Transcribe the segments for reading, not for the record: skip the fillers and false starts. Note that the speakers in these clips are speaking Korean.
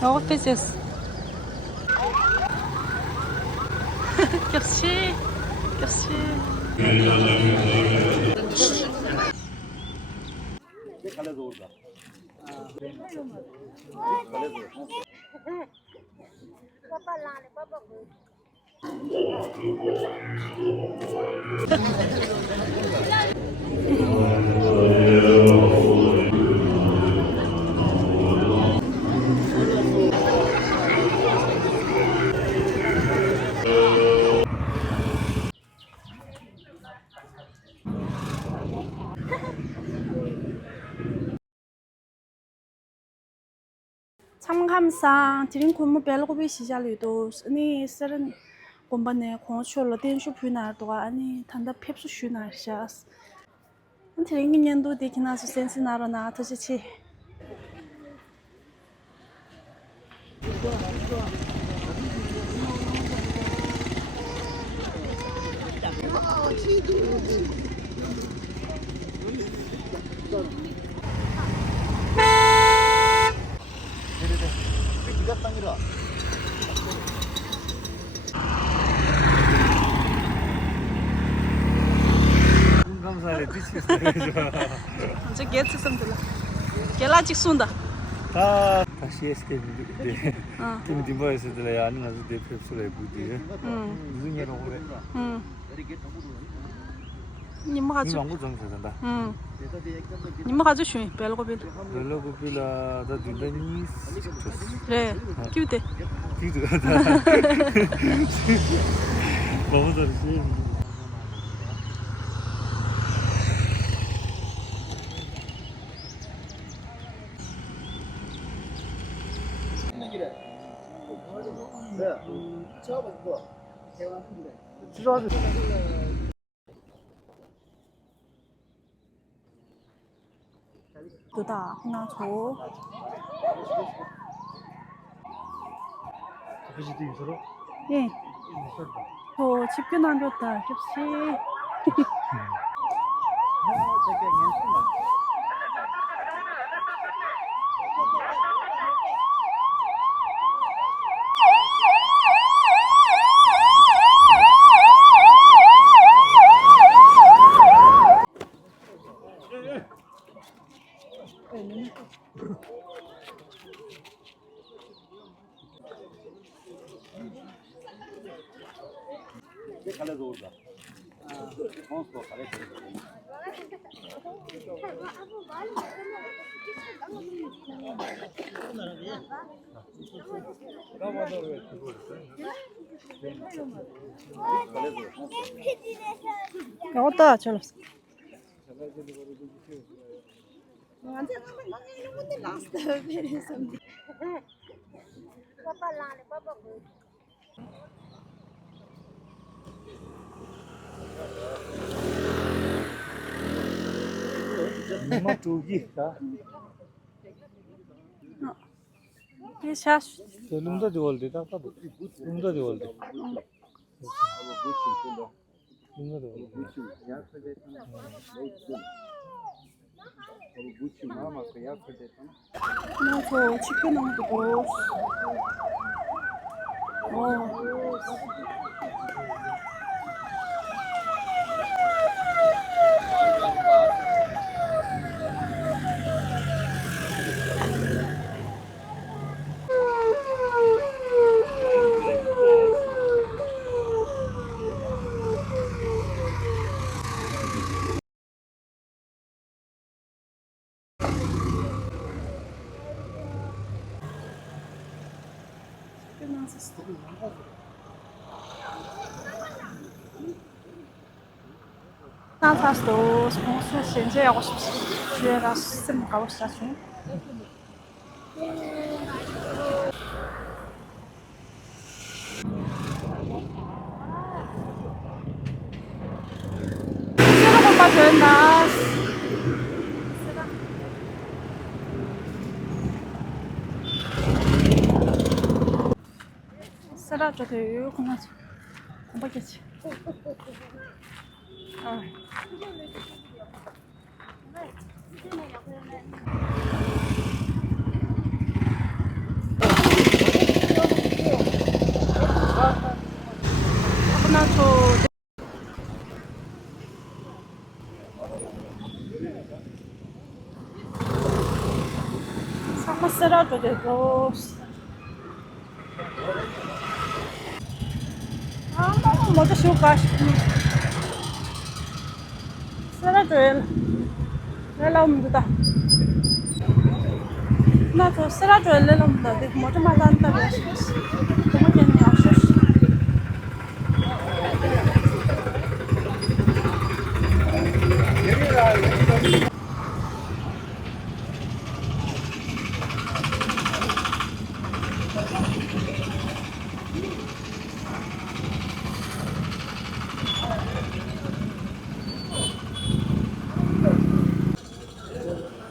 Много пиздец. Merci. Merci. 참감상 드린 굶어 벨고비 시절에도 아니 서른 공반에 공출로 된슈 푸나도가 아니 단다 펩수 슈나샤스 드린 년도 되기나서 센스나로나 터지치 언제 개츠섬 들라 개라직 쏜다 다 다시 에스케이프 팀 디바이스 들어야 아는 아주 대표소에 부디에 무슨 일로 그래 님 가지고 광고 정서다 님 가지고 벨고빌 벨로고빌라 다 딘다니 그래 키우대 기도가다 너무 잘지 그다 하나 줘 그지도 있어로 예. 저 집균 안 좋다. 접시. 어디다 저러 엄마 두기 다 ये शाश 룸다 좋을데 다 룸다 좋을데 룸다 저 치킨 먹고 Nantasto, sponsor shinje yago shipsi. Juega sim gawo station. Será uma jonas. Será que eu começo? Um paquete. 쓰라 줘도 아, 뭐도 쉬울까 싶네. 쓰라 줘야 렐라움다.那就쓰라 줘야 렐라움다. 뭐 좀 하다 한다 그랬어. 너무 괜히 아쉬웠어.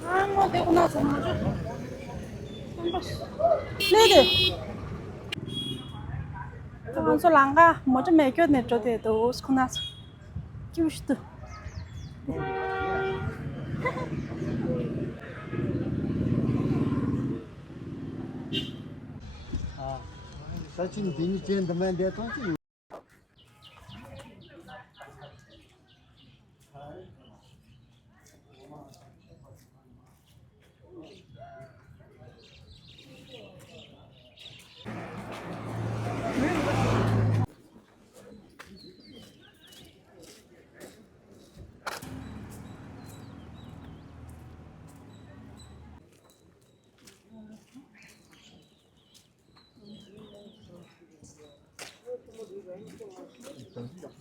아, 뭐 되고 나서 뭐죠? 한 번씩. 네네. 한 솔랑가 뭐 좀 매겨 내줘 돼도 스코나서 끼우시도. सचिन दिनी चेन त मैं देता हूँ कि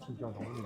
진짜 너무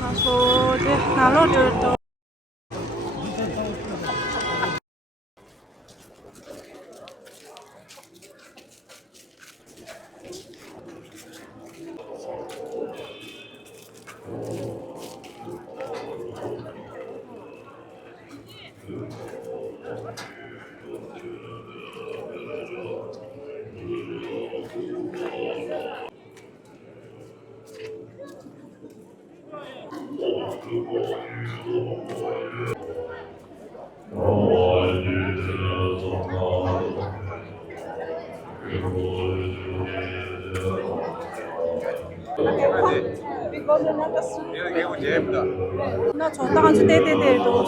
가서 이제 나눠줄 또. 나 저다가 주 데데데도.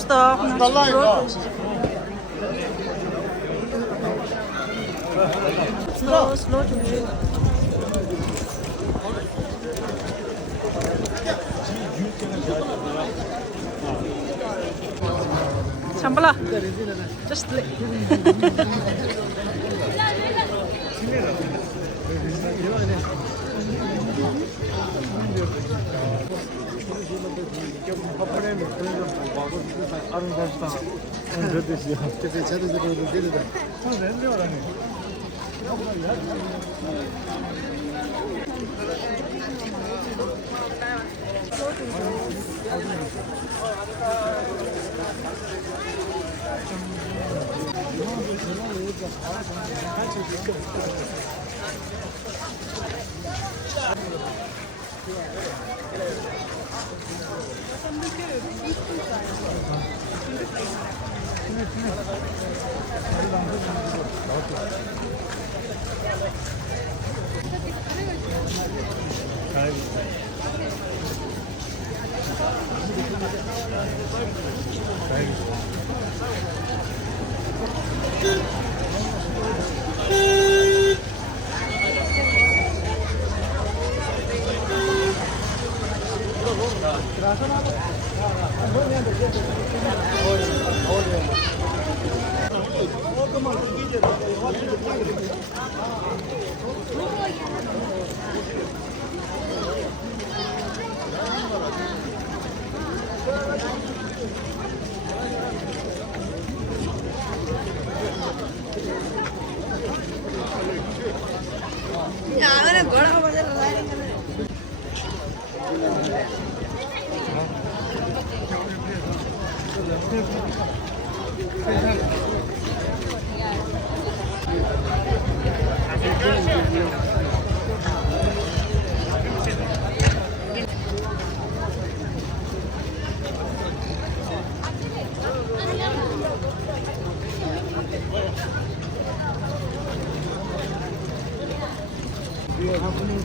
줍시다. 달라니까. 슬로우 줍시. 잠발라. Just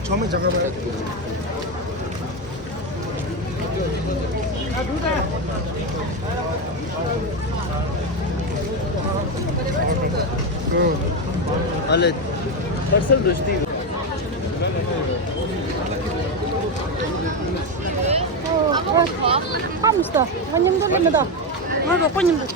처음에 잠깐만. 알레. पर्सल दोस्ती 함스터. 한님들 됩니다. 아이고, 꽃님들.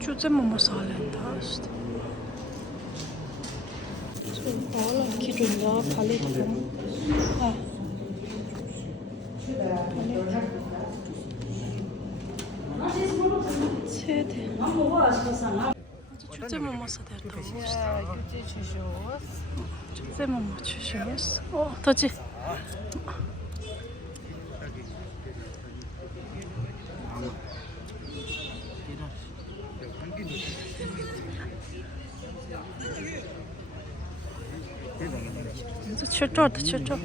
Чуть мама салента işte. Valla kirunda palet falan. Ha. Sede. Чуть мама салента. Чуть мама чуть. О, 터지. 철저하다 철저.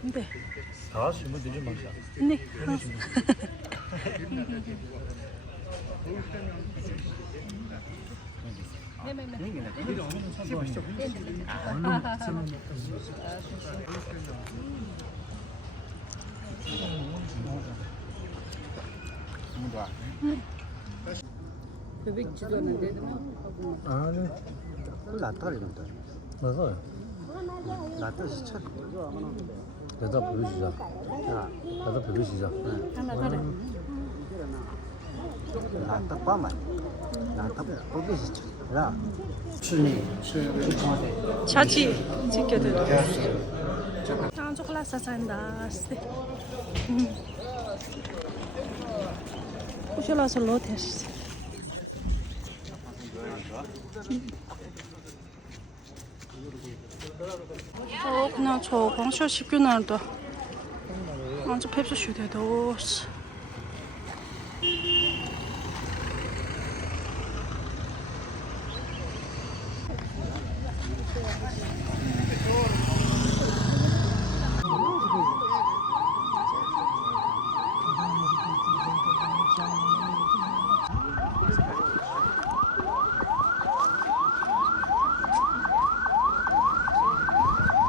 근데 다 심으면 되지 마. 네. Bebek çıkanı dedim ama. 아니 낫다리는데. 맞아요. 낫다시 쳐. 여자 부르시자. 야, 여자 부르시자. 하나 그래. 낫다 빠만. 낫다 뽑기시 쳐. 야. 자치 지켜도 아, 초콜릿 산다. 호텔에서 로테스. 그냥 저 광쇼 식균날도 먼저 펩스 슈대도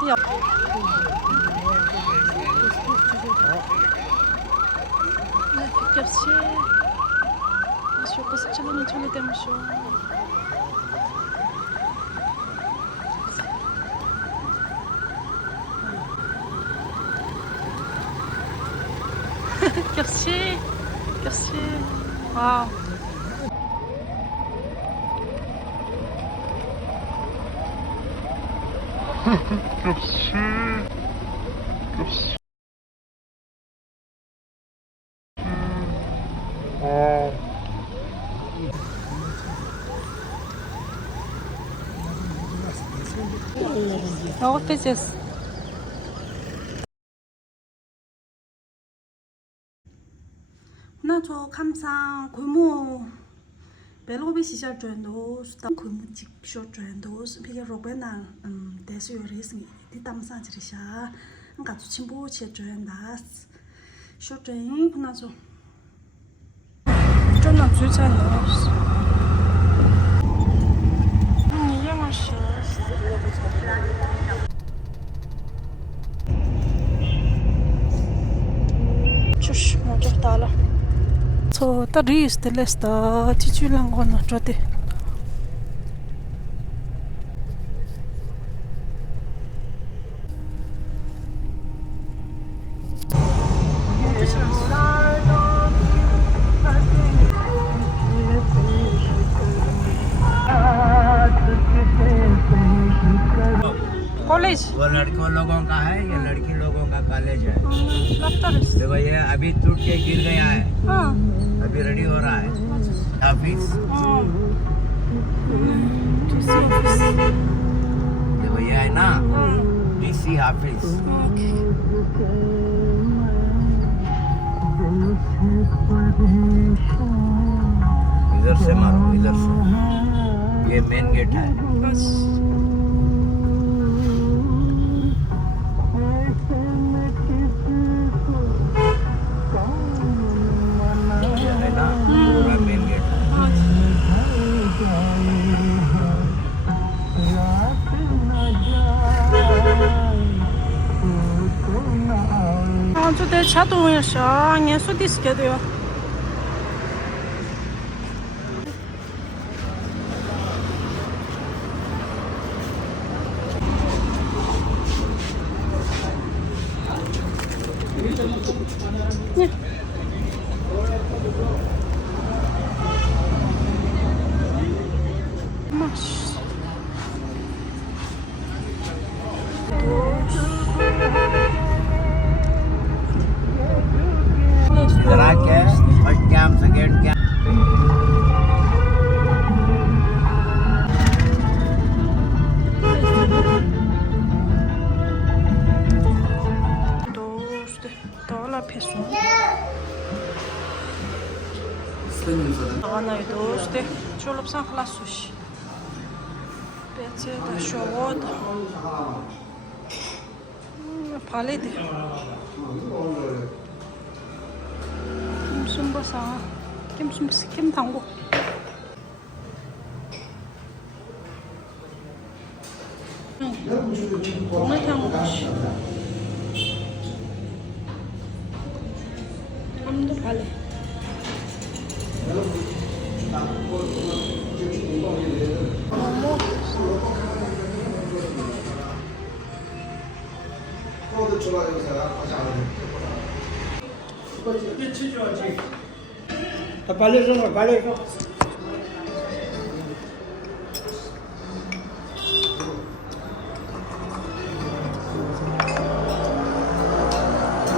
야. 역시 쇼커스 찔러는 전에 때문에 쇼. 역시 와우. What is this? 나 저 감상 골목 벨로비 시절 전도 수단 골목 직쇼 전도 스피게 로베나 대수 요리스니 디담사 지리샤 그러니까 친구 제 전다스 쇼트인 그나서 좀나 주차요. 이게 맛있어. 就是我就到了。从大理石的来到地区两个呢，这的。कॉलेज वो लड़कों लोगों का है ये लड़की लोगों का कॉलेज है लगता है देखो ये अभी टूट के गिर गया है हाँ अभी रेडी हो रहा है ऑफिस देखो ये है ना डीसी ऑफिस इधर से मारो इधर से ये मेन गेट है 저 내 자동이었어. 연수 디스게 돼요. इधर आके फर्स्ट कैंप सेकेंड कैंप 하나에 넣었을 때 졸업상 클라스시 배치에다 쇼워드 발레드 김순버사 김순버스 김당고 오늘 당고시 암도 발레 뭐뭐 빨리 좀 빨리 좀.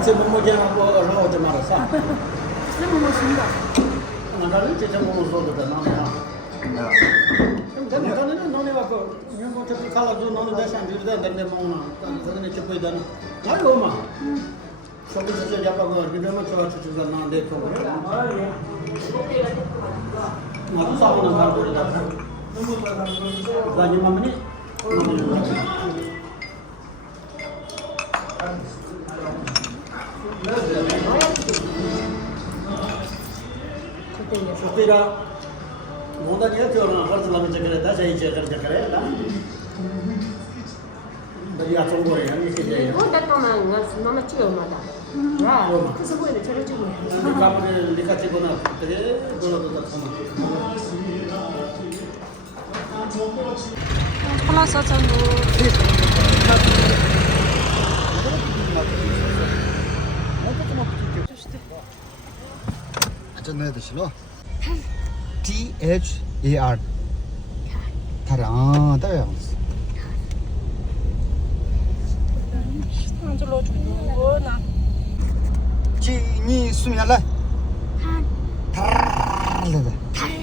이제 뭐 먹냐고 얼마나 말았어?这么新的， 나는 진짜 뭐 소리다 나는. 근데 나는 너네 와서 이런 거 저기 가가지고 너는 다시 안 들다 내내 먹나. 나는 저기 있다는. 아이 엄마. 저기서 저 잡아고 그러면 저 주주가 나한테 또 그래. 나도 사고는 갈 거다. 나니 마음이 저기가 모다니가 결혼을 할 사람이 저기다 제일 제대로 그래. 나이 아청 거래 아니 그게. 오랫동안 너무 찍어마다. 야, 그래서 보이네 저래 찍어. 가문에 리카 찍거나 되게 놀러도 다 sama. 플러스 전도. 아저 내도 싫어. THAR. 타라 따요. 这老主我呢？ 지니 수미야 라. 타. 타.